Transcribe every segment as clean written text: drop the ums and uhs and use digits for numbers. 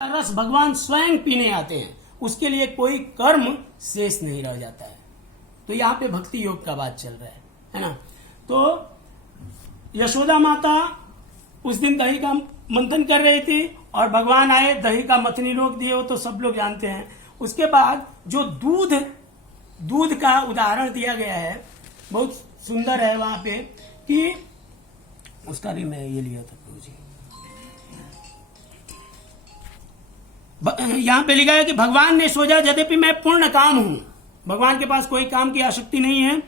रस भगवान स्वयं पीने आते हैं, उसके लिए कोई कर्म शेष नहीं रह जाता है। तो यहाँ पे भक्ति योग का बात चल रहा है ना। तो यशोदा माता उस दिन दही का मंथन कर रही थी और भगवान आए, दही का मथनी रोक दिए, वो तो सब लोग जानते हैं। उसके बाद जो दूध का उदाहरण दिया गया है बहुत सुंदर है वहां पे, कि उसका भी मैं ये लिया था प्रभु जी। यहां पे लिखा है कि भगवान ने सोचा यद्यपि मैं पूर्ण काम हूं, भगवान के पास कोई काम की आसक्ति नहीं है,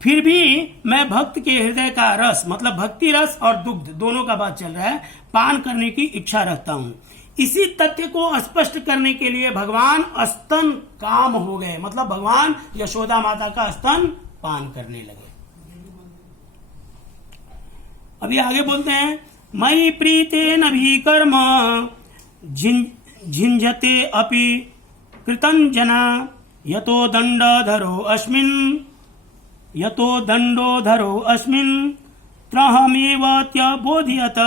फिर भी मैं भक्त के हृदय का रस, मतलब भक्ति रस और दुग्ध दोनों का बात चल रहा है, पान करने की इच्छा रखता हूं। इसी तथ्य को स्पष्ट करने के लिए भगवान स्तन काम हो गए, मतलब भगवान यशोदा माता का स्तन पान करने लगे। अभी आगे बोलते हैं, मयि प्रीतेन भी कर्म झिंझते अपि कृतंजना यतो दंडोधरो अस्मिन् त्रहमेव त्यबोधयत।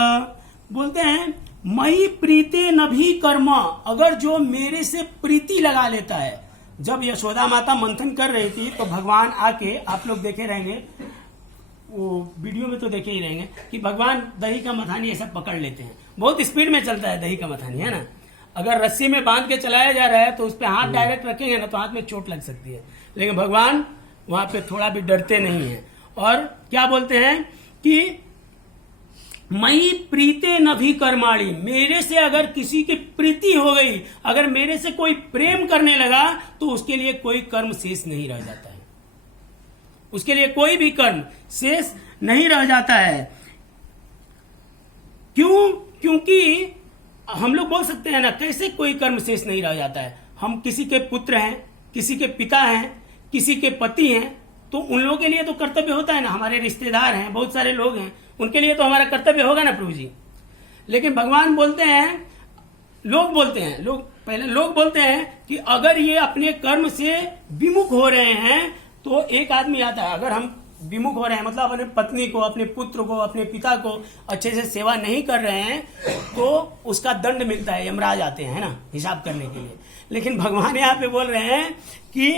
बोलते हैं मयि प्रीते न भी कर्म, अगर जो मेरे से प्रीति लगा लेता है। जब यशोदा माता मंथन कर रही थी तो भगवान आके, आप लोग देखे रहेंगे वो वीडियो में तो देखे ही रहेंगे कि भगवान दही का मथानी ऐसा पकड़ लेते हैं, बहुत स्पीड में चलता है दही का मथानी, है ना। अगर रस्सी में बांध के चलाया जा रहा है तो उस पर हाथ डायरेक्ट रखेंगे ना तो हाथ में चोट लग सकती है, लेकिन भगवान वहां पे थोड़ा भी डरते नहीं है। और क्या बोलते हैं कि मयि प्रीते न भी कर्माणी, मेरे से अगर किसी की प्रीति हो गई, अगर मेरे से कोई प्रेम करने लगा तो उसके लिए कोई कर्म शेष नहीं रह जाता है, उसके लिए कोई भी कर्म शेष नहीं रह जाता है। क्यों? क्योंकि हम लोग बोल सकते हैं ना, कैसे कोई कर्म शेष नहीं रह जाता है। हम किसी के पुत्र हैं, किसी के पिता हैं, किसी के पति हैं, तो उन लोगों के लिए तो कर्तव्य होता है ना। हमारे रिश्तेदार हैं, बहुत सारे लोग हैं, उनके लिए तो हमारा कर्तव्य होगा ना प्रभु जी। लेकिन भगवान बोलते हैं, लोग बोलते हैं कि अगर ये अपने कर्म से विमुख हो रहे हैं, तो एक आदमी आता है, अगर हम विमुख हो रहे हैं मतलब अपने पत्नी को, अपने पुत्र को, अपने पिता को अच्छे से सेवा नहीं कर रहे हैं, तो उसका दंड मिलता है, यमराज आते हैं ना हिसाब करने के लिए। लेकिन भगवान यहाँ पे बोल रहे हैं कि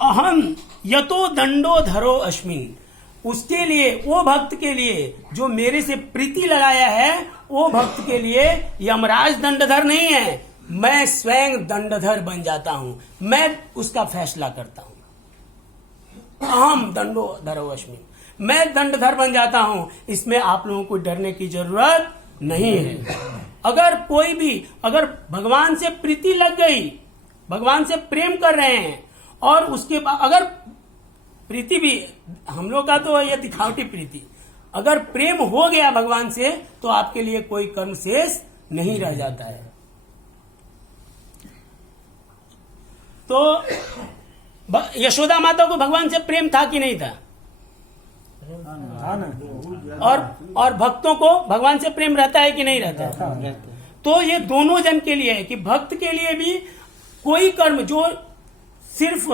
अहम यतो दंडो धरो अस्मिन्, उसके लिए, वो भक्त के लिए जो मेरे से प्रीति लगाया है, वो भक्त के लिए यमराज दंडधर नहीं है, मैं स्वयं दंडधर बन जाता हूं, मैं उसका फैसला करता हूं। अहम दंडो धरो अस्मिन्, मैं दंडधर बन जाता हूं, इसमें आप लोगों को डरने की जरूरत नहीं है। अगर कोई भी, अगर भगवान से प्रीति लग गई, भगवान से प्रेम कर रहे हैं, और उसके बाद अगर प्रीति भी, हम लोग का तो ये दिखावटी प्रीति, अगर प्रेम हो गया भगवान से, तो आपके लिए कोई कर्म शेष नहीं रह जाता है। तो यशोदा माता को भगवान से प्रेम था कि नहीं था? और भक्तों को भगवान से प्रेम रहता है कि नहीं रहता है? तो ये दोनों जन के लिए है कि भक्त के लिए भी कोई कर्म जो सिर्फ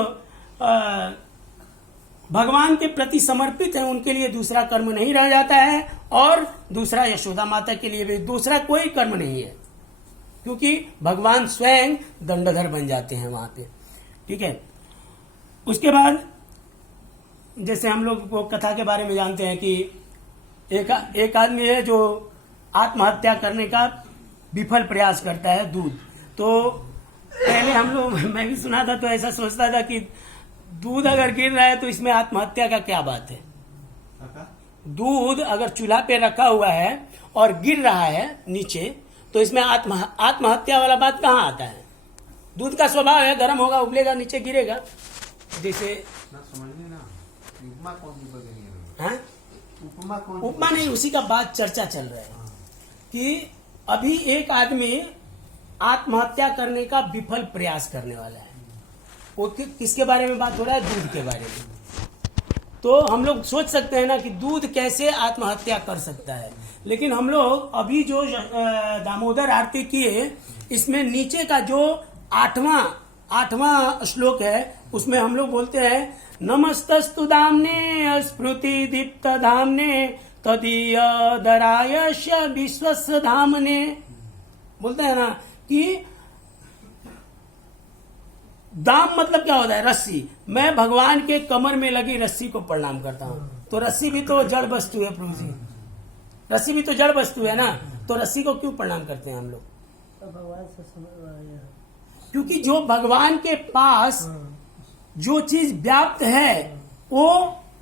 भगवान के प्रति समर्पित है, उनके लिए दूसरा कर्म नहीं रह जाता है, और दूसरा यशोदा माता के लिए भी दूसरा कोई कर्म नहीं है, क्योंकि भगवान स्वयं दंडधर बन जाते हैं वहां पे। ठीक है। उसके बाद जैसे हम लोग को कथा के बारे में जानते हैं कि एक आदमी है जो आत्महत्या करने का विफल प्रयास करता है, दूध। तो पहले मैं भी सुना था तो ऐसा सोचता था कि दूध अगर गिर रहा है तो इसमें आत्महत्या का क्या बात है। दूध अगर चूल्हा पे रखा हुआ है और गिर रहा है नीचे, तो इसमें आत्महत्या वाला बात कहाँ आता है? दूध का स्वभाव है, गर्म होगा, उबलेगा, नीचे गिरेगा। जैसे उपमा नहीं, उसी का बात चर्चा चल रहा है कि अभी एक आदमी आत्महत्या करने का विफल प्रयास करने वाला है। वो किसके बारे में बात हो रहा है? दूध के बारे में। तो हम लोग सोच सकते हैं ना कि दूध कैसे आत्महत्या कर सकता है। लेकिन हम लोग अभी जो दामोदर आरती किए, इसमें नीचे का जो आठवां श्लोक है, उसमें हम लोग बोलते हैं, नमस्तस्तु दाम्ने स्फृति दीप्त धामने तदीय दरायश विश्वस धामने। बोलते हैं ना कि दाम मतलब क्या होता है? रस्सी। मैं भगवान के कमर में लगी रस्सी को प्रणाम करता हूं, तो रस्सी भी तो जड़ वस्तु है प्रभु जी, रस्सी भी तो जड़ वस्तु है ना, तो रस्सी को क्यों प्रणाम करते हैं हम लोग? भगवान से क्योंकि जो भगवान के पास जो चीज व्याप्त है वो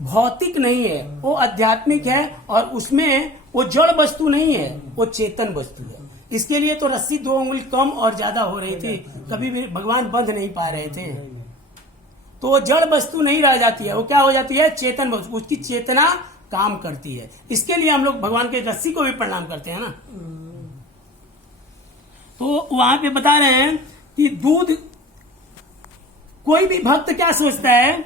भौतिक नहीं है, वो आध्यात्मिक है, और उसमें वो जड़ वस्तु नहीं है, वो चेतन वस्तु है। इसके लिए तो रस्सी 2 उंगली कम और ज्यादा हो रही थी, कभी भी भगवान बंध नहीं पा रहे थे। तो वो जड़ वस्तु नहीं रह जाती है, वो क्या हो जाती है? चेतन वस्तु, उसकी चेतना काम करती है। इसके लिए हम लोग भगवान के रस्सी को भी प्रणाम करते हैं ना। तो वहां पे बता रहे हैं कि दूध, कोई भी भक्त क्या सोचता है,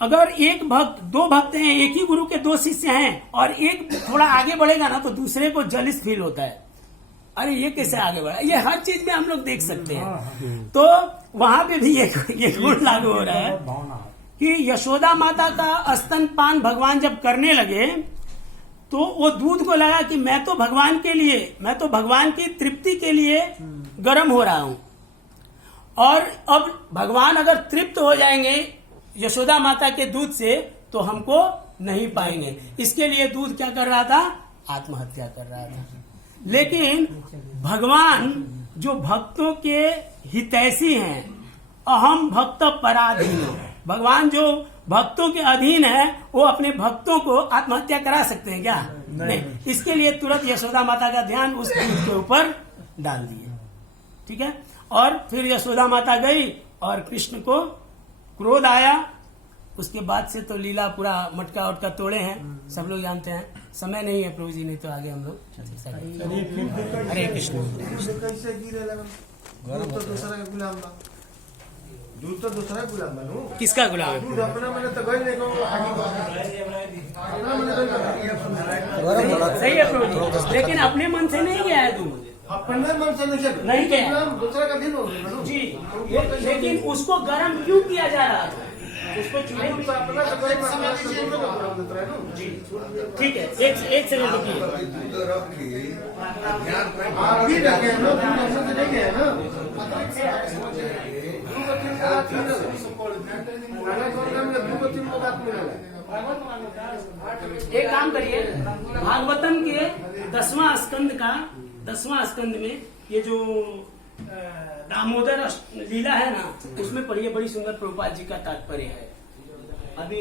अगर एक भक्त, 2 भक्त हैं, एक ही गुरु के 2 शिष्य हैं, और एक थोड़ा आगे बढ़ेगा ना तो दूसरे को जलिस फील होता है, अरे ये कैसे आगे बढ़ा। ये हर चीज में हम लोग देख सकते हैं। तो वहां पे भी ये गुण लागू हो रहा है कि यशोदा माता का स्तनपान भगवान जब करने लगे तो वो दूध को लगा कि मैं तो भगवान के लिए, मैं तो भगवान की तृप्ति के लिए गर्म हो रहा हूं, और अब भगवान अगर तृप्त हो जाएंगे यशोदा माता के दूध से तो हमको नहीं पाएंगे। इसके लिए दूध क्या कर रहा था? आत्महत्या कर रहा था। लेकिन भगवान जो भक्तों के हितैषी हैं, अहम भक्त पराधीन, भगवान जो भक्तों के अधीन है, वो अपने भक्तों को आत्महत्या करा सकते हैं क्या? नहीं। इसके लिए तुरंत यशोदा माता का ध्यान उस दूध के ऊपर डाल दिए। ठीक है। और फिर यशोदा माता गई और कृष्ण को क्रोध आया। उसके बाद से तो लीला पूरा मटका उटका तोड़े हैं, सब लोग जानते हैं। समय नहीं है प्रभु जी, नहीं तो आगे हम लोग। हरे कृष्ण। कैसे गिरे लगा? दूध तो दूसरा का गुलाम बा, दूध तो दूसरा का गुलाम बनू। किसका गुलाम है? दूध अपना मैंने तो गई नहीं कहूँ, अपना मैंने गई सही है प्रभु जी, लेकिन अपने मन से नहीं गया है दूध, अपने मन से नहीं गया। गुलाम दूसरा का दिन हो गया जी। लेकिन उसको गर्म क्यों किया जा रहा था? उसको चूल्हे में अपना तो गई जी। ठीक है, एक सेकंड रुकिए। आप भी रखे हैं ना, दूध नहीं गए ना। एक काम करिए, भागवतम के 10वां स्कंद में ये जो दामोदर लीला है ना, उसमें पढ़िए, बड़ी सुंदर प्रभुपाद जी का तात्पर्य है। अभी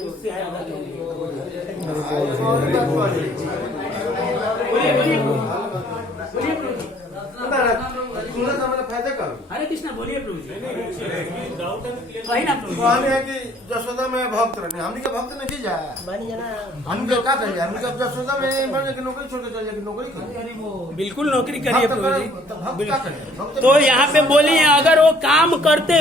उससे है फायदा कर। हरे कृष्णा, बोलिए प्रभु जी। वही ना प्रभु जी। कहने है कि जसोदा में भक्त रहने, हमने के भक्त नहीं जाए, हम क्या करिए? हमने कब जसोदा में बने की नौकरी छोड़ के चले जाए, नौकरी करिए, बिल्कुल नौकरी करिए प्रभु जी। भक्त क्या करें? तो यहाँ पे बोलिए, अगर वो काम करते